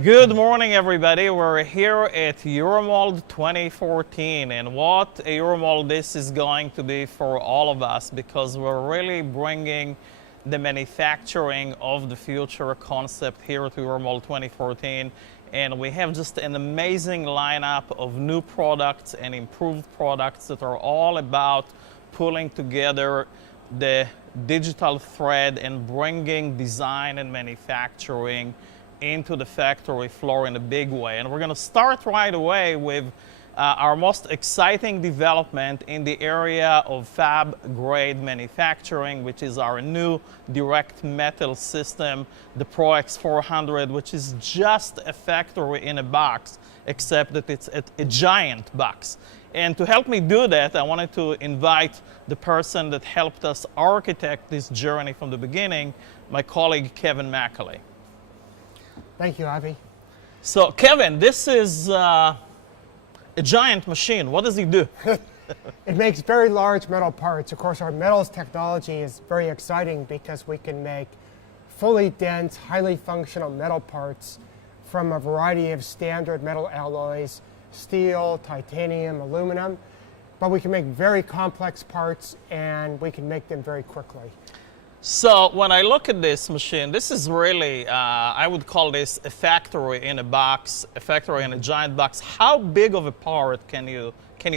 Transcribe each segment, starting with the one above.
Good morning, everybody. We're here at Euromold 2014, and what a Euromold this is going to be for all of us, because we're really bringing the manufacturing of the future concept here to Euromold 2014, and we have just an amazing lineup of new products and improved products that are all about pulling together the digital thread and bringing design and manufacturing into the factory floor in a big way. And we're going to start right away with our most exciting development in the area of fab grade manufacturing, which is our new direct metal system, the ProX 400, which is just a factory in a box, except that it's a giant box. And to help me do that, I wanted to invite the person that helped us architect this journey from the beginning, my colleague Kevin Macaulay. Thank you, Avi. So, Kevin, this is a giant machine. What does he do? It makes very large metal parts. Of course, our metals technology is very exciting because we can make fully dense, highly functional metal parts from a variety of standard metal alloys, steel, titanium, aluminum. But we can make very complex parts, and we can make them very quickly. So when I look at this machine, this is really, I would call this a factory in a box, a factory in a giant box. How big of a part can you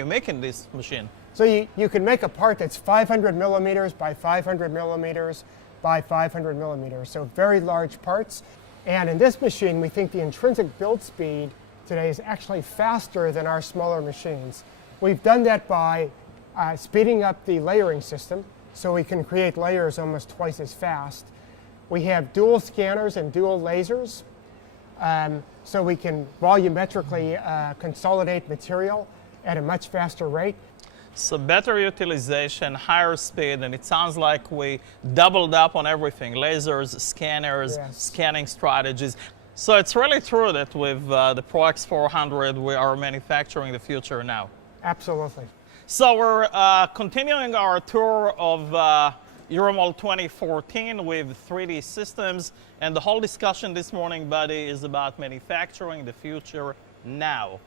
make in this machine? So you can make a part that's 500 millimeters by 500 millimeters by 500 millimeters, so very large parts. And in this machine, we think the intrinsic build speed today is actually faster than our smaller machines. We've done that by speeding up the layering system, so we can create layers almost twice as fast. We have dual scanners and dual lasers, so we can volumetrically consolidate material at a much faster rate. So better utilization, higher speed, and it sounds like we doubled up on everything: lasers, scanners, yes, scanning strategies. So it's really true that with the ProX 400, we are manufacturing the future now. Absolutely. So we're continuing our tour of Euromold 2014 with 3D Systems, and the whole discussion this morning, buddy, is about manufacturing the future now.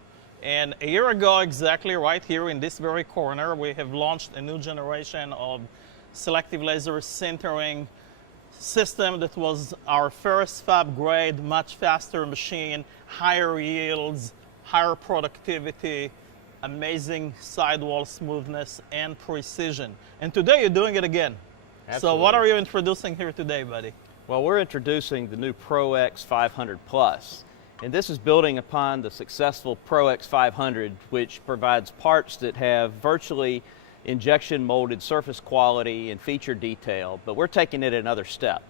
And a year ago, exactly right here in this very corner, we have launched a new generation of selective laser sintering system that was our first fab grade, much faster machine, higher yields, higher productivity, amazing sidewall smoothness and precision. And today you're doing it again. Absolutely. So what are you introducing here today, buddy? Well, we're introducing the new ProX 500 Plus. And this is building upon the successful ProX 500, which provides parts that have virtually injection molded surface quality and feature detail, but we're taking it another step.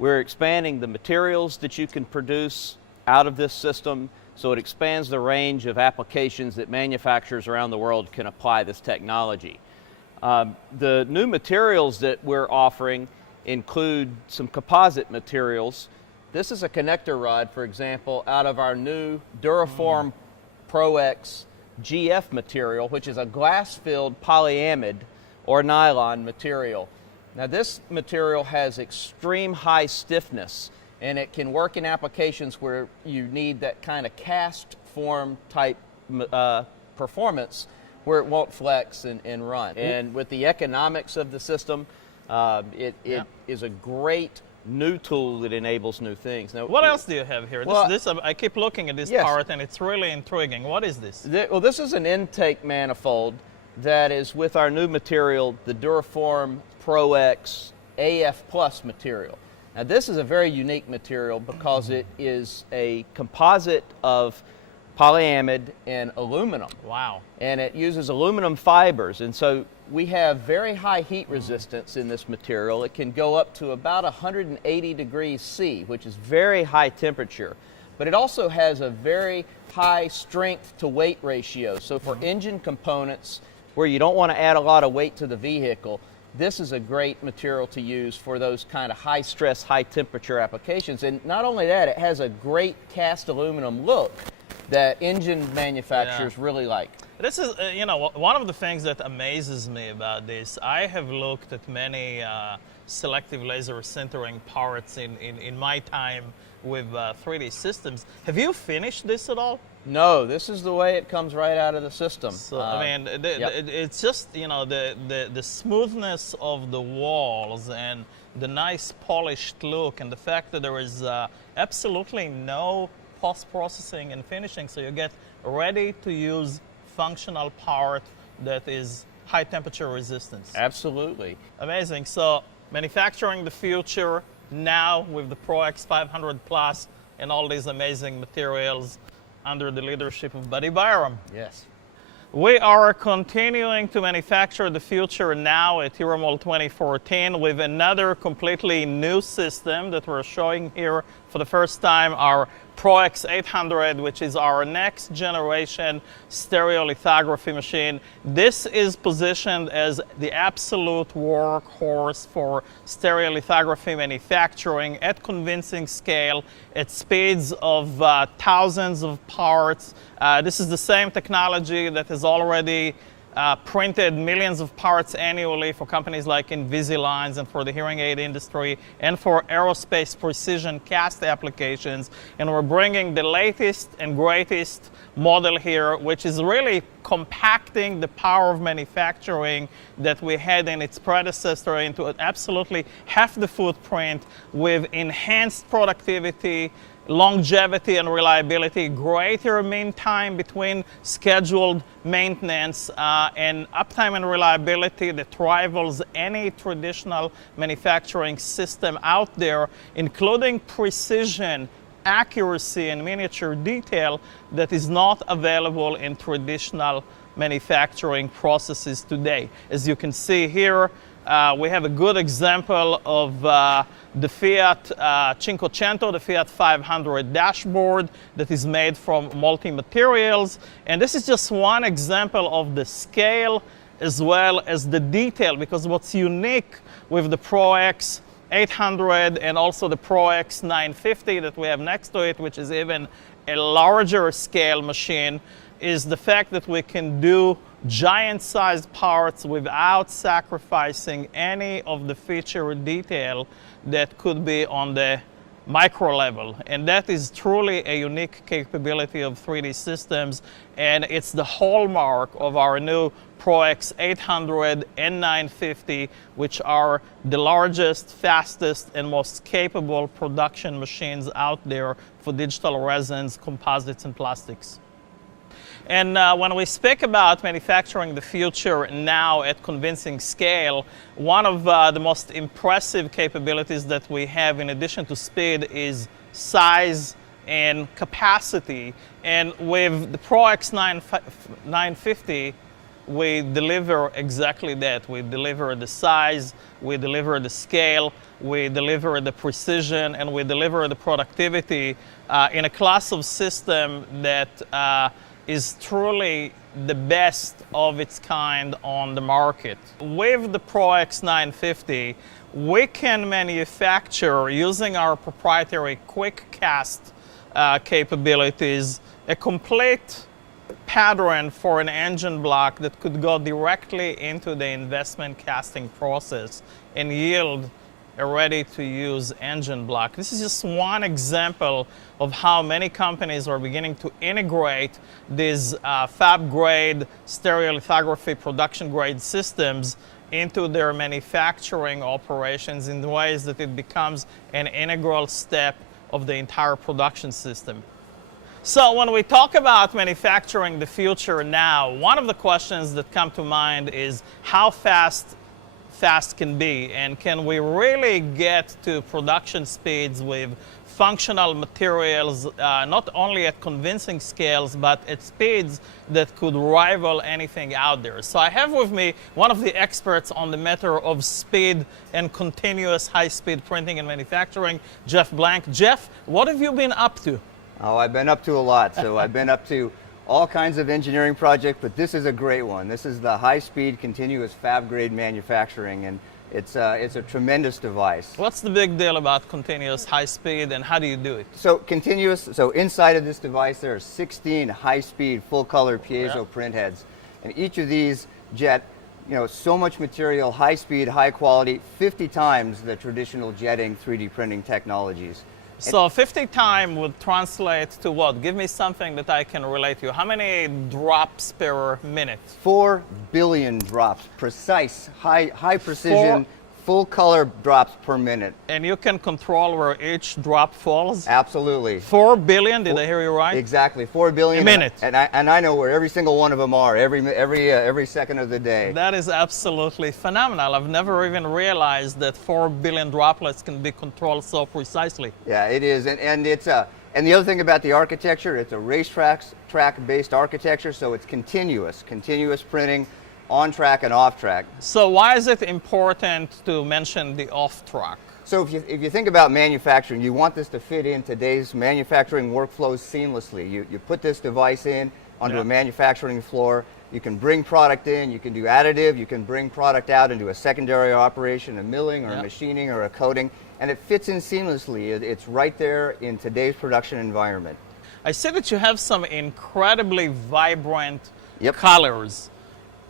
We're expanding the materials that you can produce out of this system, so it expands the range of applications that manufacturers around the world can apply this technology. The new materials that we're offering include some composite materials. This is a connector rod, for example, out of our new Duraform ProX GF material, which is a glass-filled polyamide or nylon material. Now this material has extreme high stiffness, and it can work in applications where you need that kind of cast form type performance where it won't flex and run. And with the economics of the system, it is a great new tool that enables new things. Now, what else do you have here? Well, I keep looking at this yes, part, and it's really intriguing. What is this? Well, this is an intake manifold that is with our new material, the Duraform ProX AF Plus material. Now this is a very unique material because it is a composite of polyamide and aluminum. Wow. And it uses aluminum fibers, and so we have very high heat resistance in this material. It can go up to about 180 degrees C, which is very high temperature. But it also has a very high strength to weight ratio. So for engine components where you don't want to add a lot of weight to the vehicle, this is a great material to use for those kind of high stress, high temperature applications. And not only that, it has a great cast aluminum look that engine manufacturers really like. This is, one of the things that amazes me about this. I have looked at many selective laser sintering parts in my time with 3D Systems. Have you finished this at all? No, this is the way it comes right out of the system. So I mean, yep. it's just, you know, the smoothness of the walls and the nice polished look, and the fact that there is absolutely no post-processing and finishing, so you get ready to use functional part that is high temperature resistance. Absolutely. Amazing. So manufacturing the future now with the ProX 500 Plus and all these amazing materials under the leadership of Buddy Byram. Yes. We are continuing to manufacture the future now at Euromold 2014 with another completely new system that we're showing here for the first time, our ProX 800, which is our next generation stereolithography machine. This is positioned as the absolute workhorse for stereolithography manufacturing at convincing scale, at speeds of thousands of parts. This is the same technology that has already printed millions of parts annually for companies like Invisalign and for the hearing aid industry and for aerospace precision cast applications. And we're bringing the latest and greatest model here, which is really compacting the power of manufacturing that we had in its predecessor into absolutely half the footprint with enhanced productivity, longevity and reliability, greater mean time between scheduled maintenance, and uptime and reliability that rivals any traditional manufacturing system out there, including precision, accuracy, and miniature detail that is not available in traditional manufacturing processes today. As you can see here, we have a good example of the Fiat Cinquecento, the Fiat 500 dashboard that is made from multi-materials. And this is just one example of the scale as well as the detail, because what's unique with the ProX 800 and also the ProX 950 that we have next to it, which is even a larger scale machine, is the fact that we can do giant-sized parts without sacrificing any of the feature detail that could be on the micro level. And that is truly a unique capability of 3D Systems, and it's the hallmark of our new ProX 800 and 950, which are the largest, fastest, and most capable production machines out there for digital resins, composites, and plastics. And when we speak about manufacturing the future now at convincing scale, one of the most impressive capabilities that we have in addition to speed is size and capacity. And with the ProX 950, we deliver exactly that. We deliver the size, we deliver the scale, we deliver the precision, and we deliver the productivity in a class of system that is truly the best of its kind on the market. With the ProX 950, we can manufacture, using our proprietary quick cast capabilities, a complete pattern for an engine block that could go directly into the investment casting process and yield a ready-to-use engine block. This is just one example of how many companies are beginning to integrate these fab-grade stereolithography production-grade systems into their manufacturing operations in ways that it becomes an integral step of the entire production system. So when we talk about manufacturing the future now, one of the questions that come to mind is how fast can be, and can we really get to production speeds with functional materials, not only at convincing scales, but at speeds that could rival anything out there. So I have with me one of the experts on the matter of speed and continuous high-speed printing and manufacturing, Jeff Blank. Jeff, what have you been up to? Oh, I've been up to a lot. So I've been up to all kinds of engineering projects, but this is a great one. This is the high-speed continuous fab-grade manufacturing, and it's a tremendous device. What's the big deal about continuous high-speed, and how do you do it? So continuous, so inside of this device there are 16 high-speed full-color piezo print heads, and each of these jet, so much material, high speed, high quality, 50 times the traditional jetting 3D printing technologies. So 50 time would translate to what? Give me something that I can relate to. How many drops per minute? 4 billion drops, precise, high precision, full color drops per minute. And you can control where each drop falls? Absolutely. 4 billion, did I hear you right? Exactly, 4 billion a minute. And I know where every single one of them are every second of the day. That is absolutely phenomenal. I've never even realized that 4 billion droplets can be controlled so precisely. Yeah, it is, and it's and the other thing about the architecture, it's a racetrack-based architecture, so it's continuous printing, on track and off track. So why is it important to mention the off track? So if you think about manufacturing, you want this to fit in today's manufacturing workflows seamlessly. You put this device in onto a manufacturing floor, you can bring product in, you can do additive, you can bring product out into a secondary operation, a milling or a machining or a coating, and it fits in seamlessly. It's right there in today's production environment. I see that you have some incredibly vibrant colors.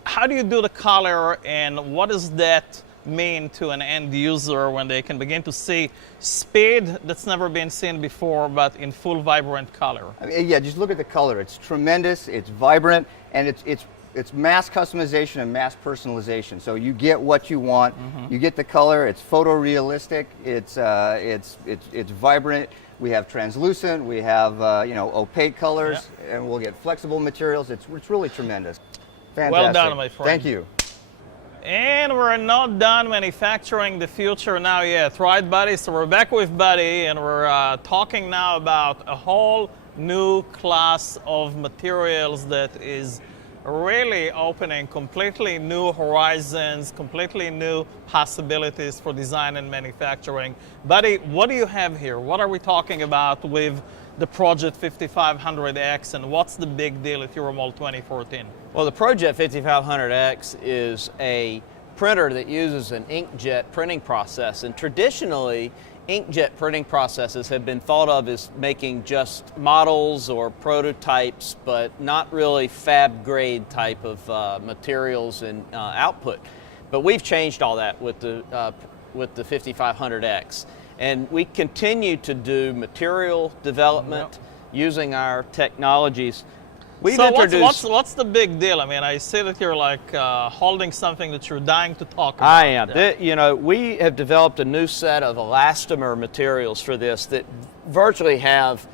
How do you do the color, and what does that mean to an end user when they can begin to see speed that's never been seen before, but in full vibrant color? I mean, yeah, just look at the color. It's tremendous, it's vibrant, and it's mass customization and mass personalization. So you get what you want, you get the color, it's photorealistic, it's vibrant. We have translucent, we have opaque colors, and we'll get flexible materials. It's really tremendous. Fantastic. Well done, my friend. Thank you. And we're not done manufacturing the future now yet, right, buddy? So we're back with Buddy, and we're talking now about a whole new class of materials that is really opening completely new horizons, completely new possibilities for design and manufacturing. Buddy, what do you have here? What are we talking about with the Project 5500X, and what's the big deal at Euromold 2014? Well, the Project 5500X is a printer that uses an inkjet printing process, and traditionally inkjet printing processes have been thought of as making just models or prototypes, but not really fab grade type of materials and output. But we've changed all that with the 5500X. And we continue to do material development using our technologies. We've introduced. What's the big deal? I mean, I see that you're like holding something that you're dying to talk about. I am. We have developed a new set of elastomer materials for this that virtually have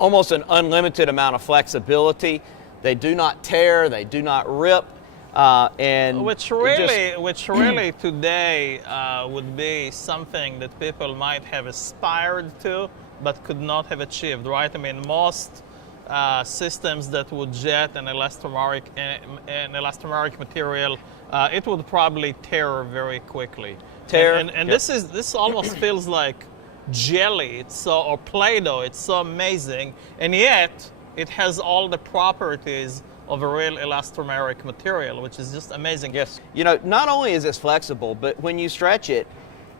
almost an unlimited amount of flexibility. They do not tear, they do not rip. Which really today would be something that people might have aspired to but could not have achieved, right? I mean, most systems that would jet an elastomeric material, it would probably tear very quickly. And this almost feels like jelly. Or Play-Doh. It's so amazing, and yet it has all the properties of a real elastomeric material, which is just amazing. Yes. Not only is this flexible, but when you stretch it,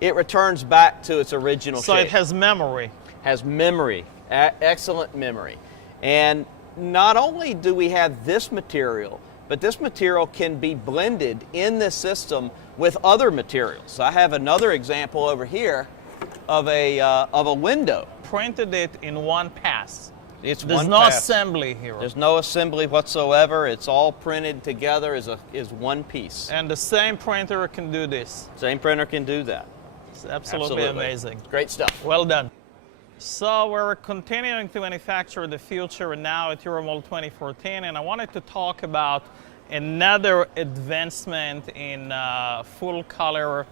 it returns back to its original shape. So it has memory. Has memory, excellent memory. And not only do we have this material, but this material can be blended in this system with other materials. So I have another example over here of a window. Printed it in one pass. There's no assembly here. There's no assembly whatsoever. It's all printed together as one piece. And the same printer can do this. Same printer can do that. It's absolutely amazing. Great stuff. Well done. So we're continuing to manufacture the future now at Euromold 2014, and I wanted to talk about another advancement in full color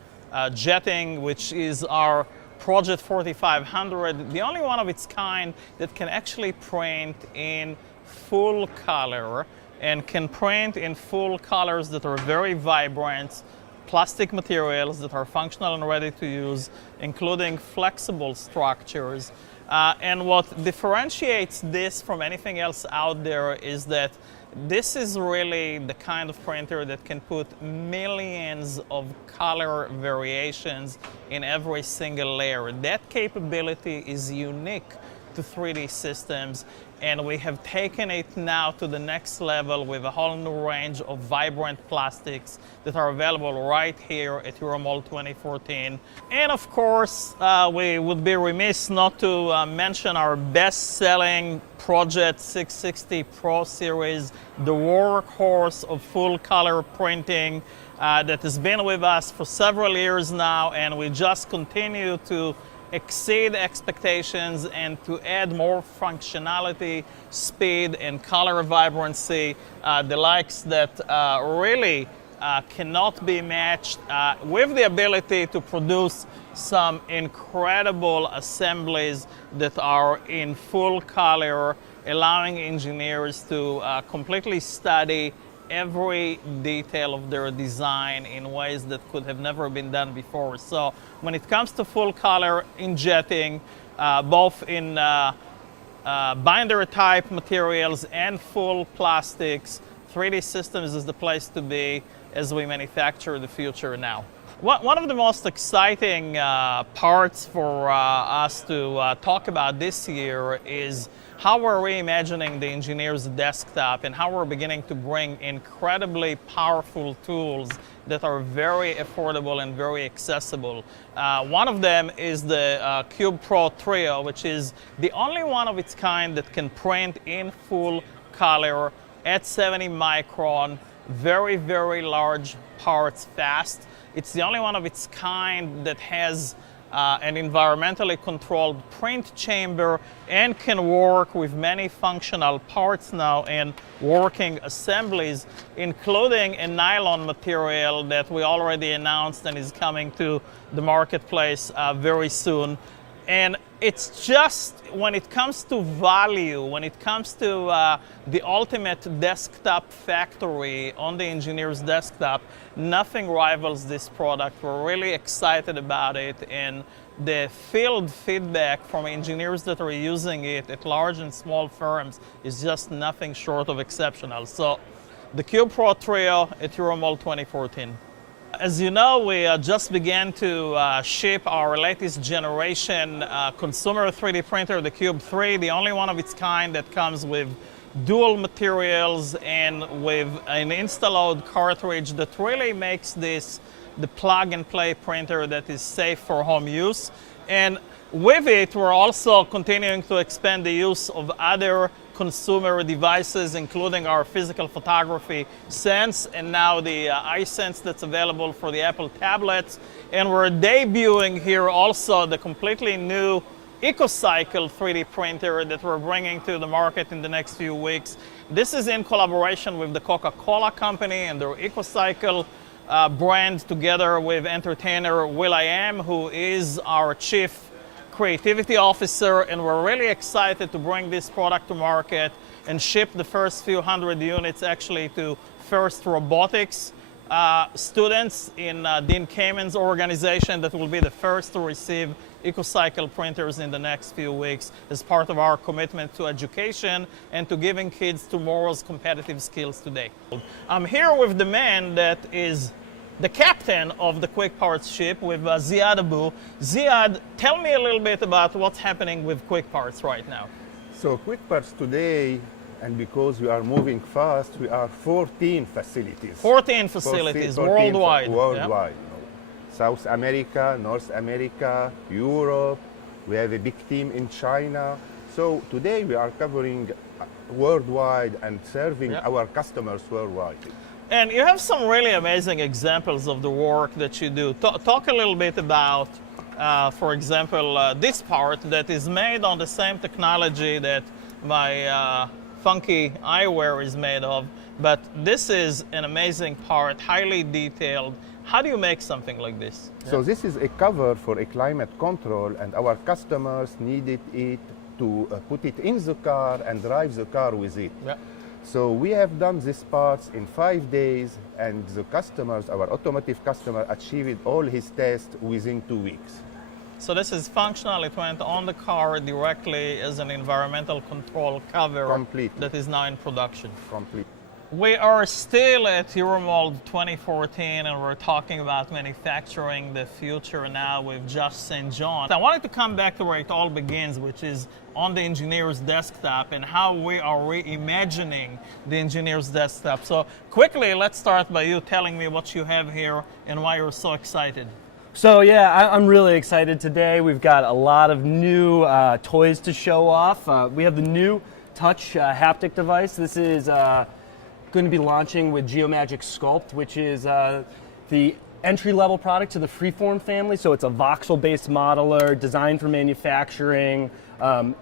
jetting, which is our Project 4500, the only one of its kind that can actually print in full color and can print in full colors that are very vibrant, plastic materials that are functional and ready to use, including flexible structures. And what differentiates this from anything else out there is that this is really the kind of printer that can put millions of color variations in every single layer. That capability is unique to 3D systems, and we have taken it now to the next level with a whole new range of vibrant plastics that are available right here at Euromold 2014. And of course, we would be remiss not to mention our best-selling Project 660 Pro Series, the workhorse of full-color printing that has been with us for several years now, and we just continue to exceed expectations and to add more functionality, speed, and color vibrancy, the likes that really cannot be matched, with the ability to produce some incredible assemblies that are in full color, allowing engineers to completely study every detail of their design in ways that could have never been done before. So when it comes to full color injetting, both in binder type materials and full plastics, 3D Systems is the place to be as we manufacture the future now. One of the most exciting parts for us to talk about this year is how we're reimagining the engineer's desktop and how we're beginning to bring incredibly powerful tools that are very affordable and very accessible. One of them is the Cube Pro Trio, which is the only one of its kind that can print in full color at 70 micron, very, very large parts fast. It's the only one of its kind that has an environmentally controlled print chamber and can work with many functional parts now and working assemblies, including a nylon material that we already announced and is coming to the marketplace very soon. And it's just, when it comes to value, when it comes to the ultimate desktop factory on the engineer's desktop, nothing rivals this product. We're really excited about it, and the field feedback from engineers that are using it at large and small firms is just nothing short of exceptional. So the Cube Pro Trio at Euromold 2014. As you know, we just began to ship our latest generation consumer 3D printer, the Cube 3, the only one of its kind that comes with dual materials and with an Instaload cartridge that really makes this the plug-and-play printer that is safe for home use. And with it, we're also continuing to expand the use of other consumer devices, including our physical photography Sense, and now the iSense that's available for the Apple tablets. And we're debuting here also the completely new EcoCycle 3D printer that we're bringing to the market in the next few weeks. This is in collaboration with the Coca-Cola company and their EcoCycle brand, together with entertainer will.i.am, who is our chief creativity officer, and we're really excited to bring this product to market and ship the first few hundred units actually to FIRST Robotics students in Dean Kamen's organization that will be the first to receive EcoCycle printers in the next few weeks as part of our commitment to education and to giving kids tomorrow's competitive skills today. I'm here with the man that is the captain of the Quick Parts ship, with Ziad Abu. Ziad, tell me a little bit about what's happening with Quick Parts right now. So Quick Parts today, and because we are moving fast, we are 14 facilities. 14 facilities 14 worldwide. Worldwide. Yeah. South America, North America, Europe. We have a big team in China. So today we are covering worldwide and serving our customers worldwide. And you have some really amazing examples of the work that you do. Talk a little bit about, for example, this part that is made on the same technology that my funky eyewear is made of, but this is an amazing part, highly detailed. How do you make something like this? So this is a cover for a climate control, and our customers needed it to put it in the car and drive the car with it. Yeah. So we have done these parts in 5 days, and the customers, our automotive customer, achieved all his tests within 2 weeks. So this is functional. It went on the car directly as an environmental control cover. Completely. That is now in production. Complete. We are still at Euromold 2014 and we're talking about manufacturing the future now with Josh St. John. I wanted to come back to where it all begins, which is on the engineer's desktop and how we are reimagining the engineer's desktop. So quickly, let's start by you telling me what you have here and why you're so excited. So yeah, I'm really excited today. We've got a lot of new toys to show off. We have the new touch haptic device. This is going to be launching with Geomagic Sculpt, which is the entry-level product to the Freeform family. So it's a voxel-based modeler designed for manufacturing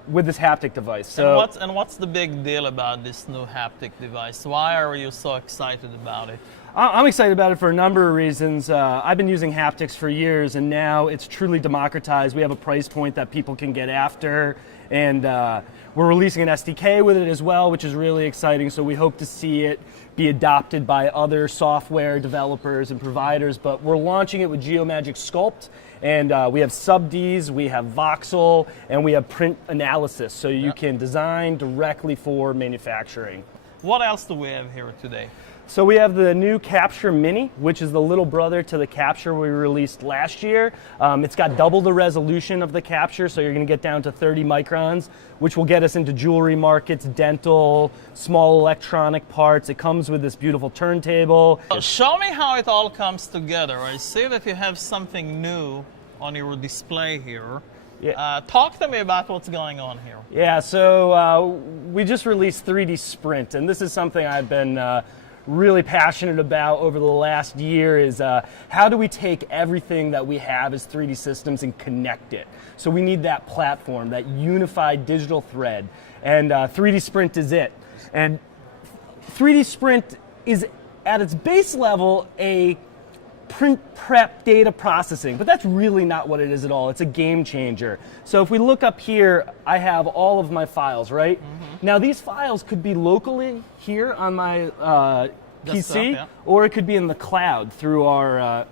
with this haptic device. So and what's the big deal about this new haptic device? Why are you so excited about it? I'm excited about it for a number of reasons. I've been using haptics for years, and now it's truly democratized. We have a price point that people can get after, and we're releasing an SDK with it as well, which is really exciting. So we hope to see it be adopted by other software developers and providers. But we're launching it with Geomagic Sculpt, and we have sub-Ds, we have voxel, and we have print analysis. So you can design directly for manufacturing. What else do we have here today? So we have the new Capture Mini, which is the little brother to the Capture we released last year. It's got double the resolution of the Capture, so you're going to get down to 30 microns, which will get us into jewelry markets, dental, small electronic parts. It comes with this beautiful turntable. Show me how it all comes together. I see that you have something new on your display here. Yeah. Talk to me about what's going on here. Yeah, so we just released 3D Sprint, and this is something I've been really passionate about over the last year is how do we take everything that we have as 3D systems and connect it? So we need that platform, that unified digital thread, and 3D Sprint is it. And 3D Sprint is at its base level a print prep data processing, but that's really not what it is at all. It's a game changer. So if we look up here, I have all of my files, right? Mm-hmm. Now these files could be locally here on my PC, or it could be in the cloud through our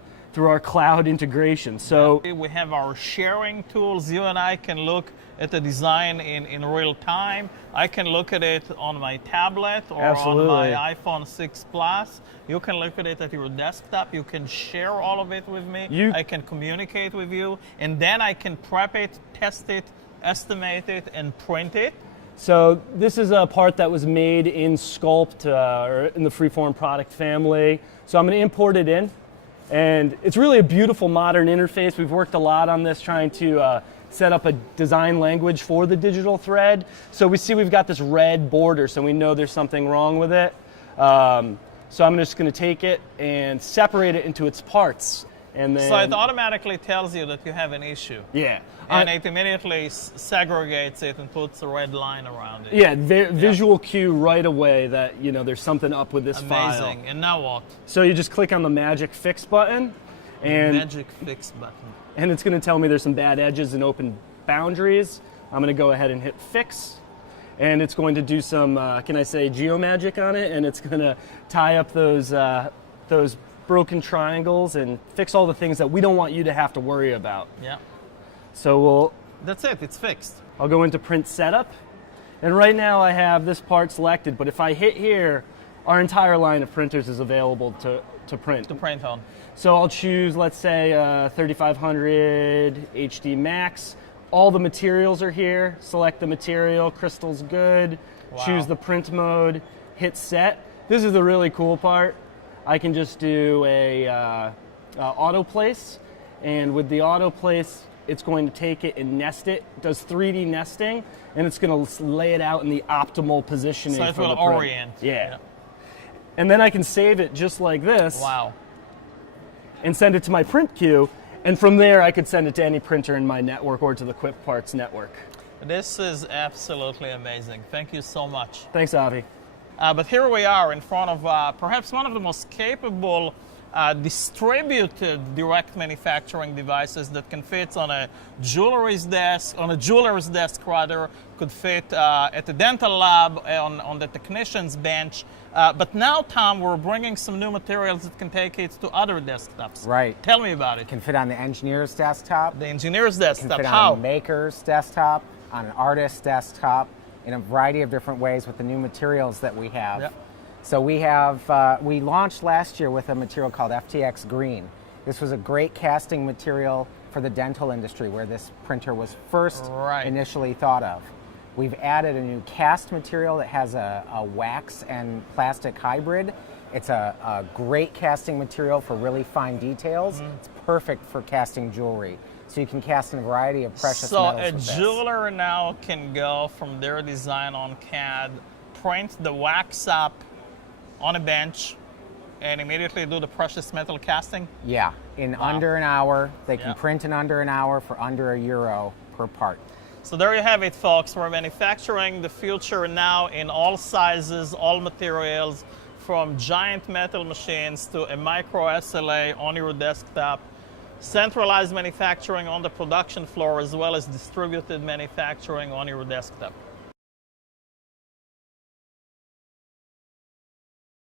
cloud integration. So we have our sharing tools. You and I can look at the design in real time. I can look at it on my tablet or on my iPhone 6 Plus. You can look at it at your desktop. You can share all of it with me. I can communicate with you, and then I can prep it, test it, estimate it, and print it. So this is a part that was made in Sculpt or in the Freeform product family. So I'm going to import it in, and it's really a beautiful modern interface. We've worked a lot on this, trying to set up a design language for the digital thread. So we see we've got this red border, so we know there's something wrong with it. So I'm just going to take it and separate it into its parts. And then, so it automatically tells you that you have an issue. Yeah. And it immediately segregates it and puts a red line around it. Yeah, visual cue right away that there's something up with this file. Amazing. And now what? So you just click on the magic fix button. And magic fix button. And it's going to tell me there's some bad edges and open boundaries. I'm going to go ahead and hit fix. And it's going to do some, can I say, geomagic on it, and it's going to tie up those broken triangles and fix all the things that we don't want you to have to worry about. Yeah. So that's it, it's fixed. I'll go into print setup, and right now I have this part selected, but if I hit here, our entire line of printers is available to print. To print on. So I'll choose, let's say, 3500 HD Max. All the materials are here. Select the material, crystal's good. Wow. Choose the print mode, hit set. This is the really cool part. I can just do a auto place, and with the auto place, it's going to take it and nest it. It does 3D nesting, and it's going to lay it out in the optimal positioning. So it will orient. Yeah. And then I can save it just like this. Wow. And send it to my print queue, and from there I could send it to any printer in my network or to the Quick Parts network. This is absolutely amazing. Thank you so much. Thanks, Avi. But here we are in front of perhaps one of the most capable distributed direct manufacturing devices that can fit on a jeweler's desk, rather, could fit at the dental lab, on the technician's bench. But now, Tom, we're bringing some new materials that can take it to other desktops. Right. Tell me about it. It can fit on the engineer's desktop. The engineer's desktop. It can fit How? on a maker's desktop, on an artist's desktop, in a variety of different ways with the new materials that we have. Yep. So we launched last year with a material called FTX Green. This was a great casting material for the dental industry where this printer was first initially thought of. We've added a new cast material that has a wax and plastic hybrid. It's a great casting material for really fine details. It's perfect for casting jewelry. So you can cast in a variety of precious metals with this. So a jeweler now can go from their design on CAD, print the wax up on a bench, and immediately do the precious metal casting? Yeah, in under an hour. They can print in under an hour for under €1 per part. So there you have it, folks. We're manufacturing the future now in all sizes, all materials, from giant metal machines to a micro SLA on your desktop, centralized manufacturing on the production floor, as well as distributed manufacturing on your desktop.